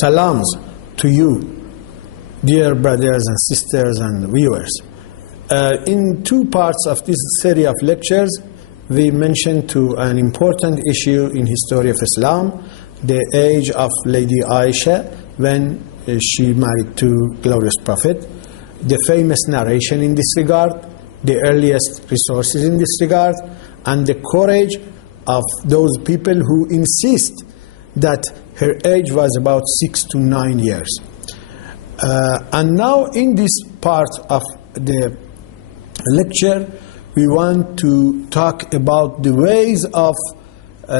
Salams to you, dear brothers and sisters and viewers. In two parts of this series of lectures, we mentioned to an important issue in history of Islam, the age of Lady Ayesha when she married to glorious Prophet, the famous narration in this regard, the earliest resources in this regard, and the courage of those people who insist that her age was about 6 to 9 years. And now in this part of the lecture, we want to talk about the ways of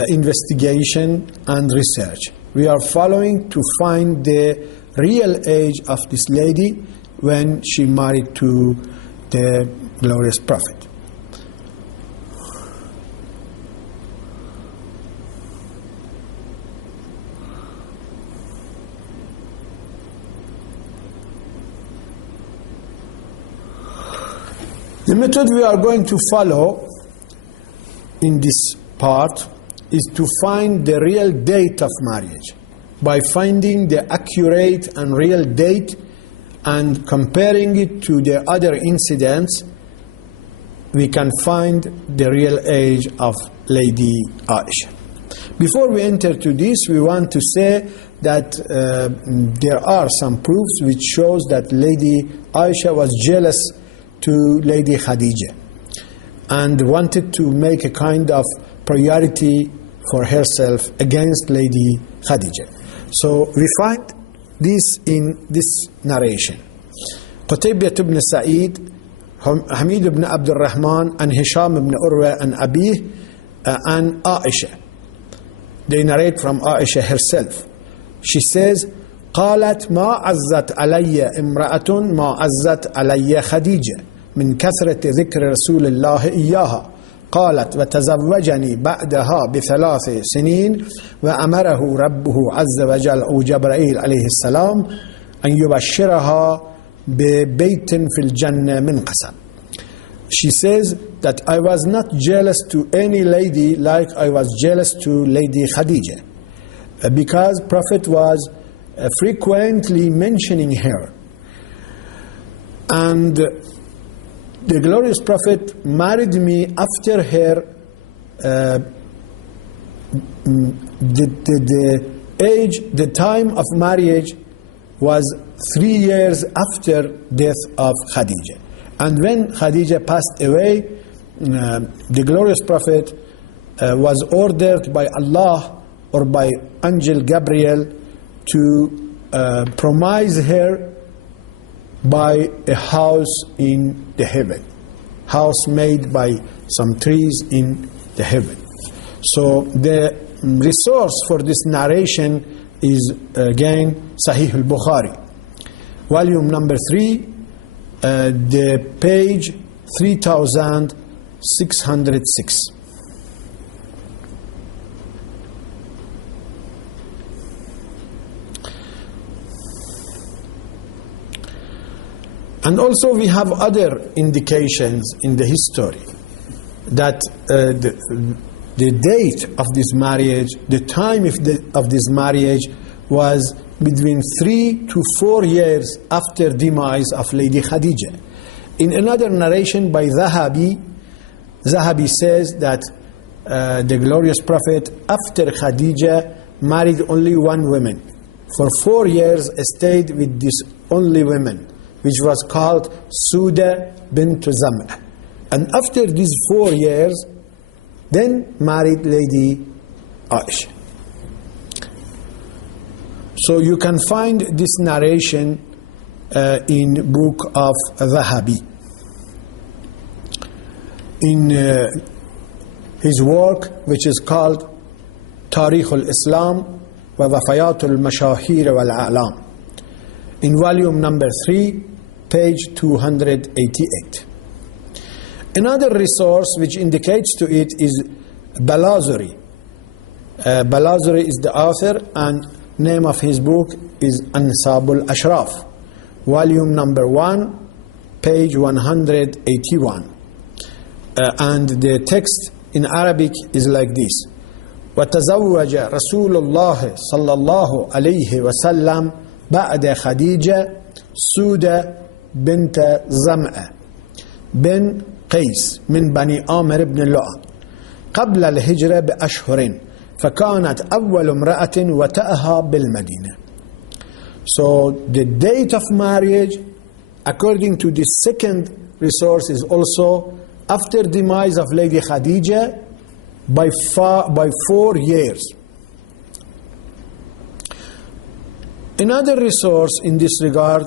investigation and research. We are following to find the real age of this lady when she married to the glorious Prophet. The method we are going to follow in this part is to find the real date of marriage. By finding the accurate and real date and comparing it to the other incidents, we can find the real age of Lady Ayesha. Before we enter to this, we want to say that there are some proofs which shows that Lady Ayesha was jealous to Lady Khadija and wanted to make a kind of priority for herself against Lady Khadija. So we find this in this narration. Qutaybah ibn Sa'id, Hamid ibn Abdul Rahman, and Hisham ibn Urwa and Abih and Ayesha. They narrate from Ayesha herself. She says, قالت ما عزت علي امرأة ما عزت علي خديجة من كثرة ذكر رسول الله إياها قالت وتزوجني بعدها ب3 سنين وأمره ربه عز وجل أو جبرائيل عليه السلام أن يبشرها ببيت في الجنة من قسم. She says that I was not jealous to any lady like I was jealous to Lady Khadija because Prophet was frequently mentioning her, and the glorious Prophet married me after her the age, the time of marriage was 3 years after death of Khadija. And when Khadija passed away, the glorious Prophet was ordered by Allah or by Angel Gabriel to promise her by a house in the heaven, house made by some trees in the heaven. So the resource for this narration is again Sahih al-Bukhari, volume number 3, the page 3606. And also we have other indications in the history that the date of this marriage, the time of this marriage was between 3 to 4 years after demise of Lady Khadija. In another narration by Zahabi says that the glorious Prophet after Khadija married only one woman. For 4 years stayed with this only woman, which was called Suda bint Zam'a. And after these 4 years, then married Lady Ayesha. So you can find this narration in book of Zahabi. In his work, which is called Tarikh al-Islam wa Wafayat al-Mashahir wal-A'lam, in volume number 3, page 288. Another resource which indicates to it is Balazuri. Balazuri is the author, and name of his book is Ansabul Ashraf, volume number 1, page 181. And the text in Arabic is like this: وتزوج رسول الله صلى الله عليه وسلم بعد خديجة سودة بنت زمعة بن قيس من بني عامر بن لؤي قبل الهجرة بأشهر فكانت أول امرأة وتأها بالمدينة. So the date of marriage according to the second resource is also after demise of Lady Khadija by 4 years. Another resource in this regard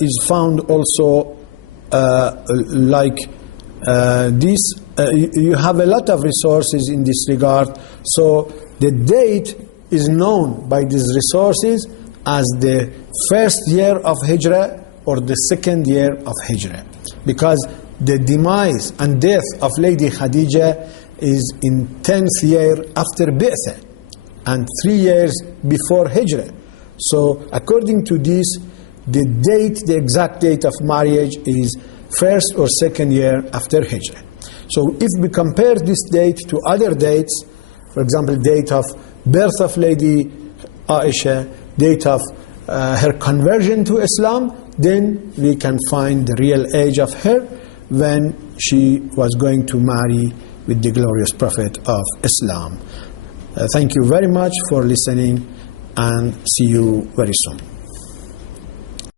is found also this. You have a lot of resources in this regard. So the date is known by these resources as the first year of Hijrah or the second year of Hijrah, because the demise and death of Lady Khadija is in 10th year after Bi'thah and 3 years before Hijrah. So according to this, the exact date of marriage is first or second year after Hijrah. So if we compare this date to other dates, for example, date of birth of Lady Ayesha, date of her conversion to Islam, then we can find the real age of her when she was going to marry with the glorious Prophet of Islam. Thank you very much for listening, and see you very soon.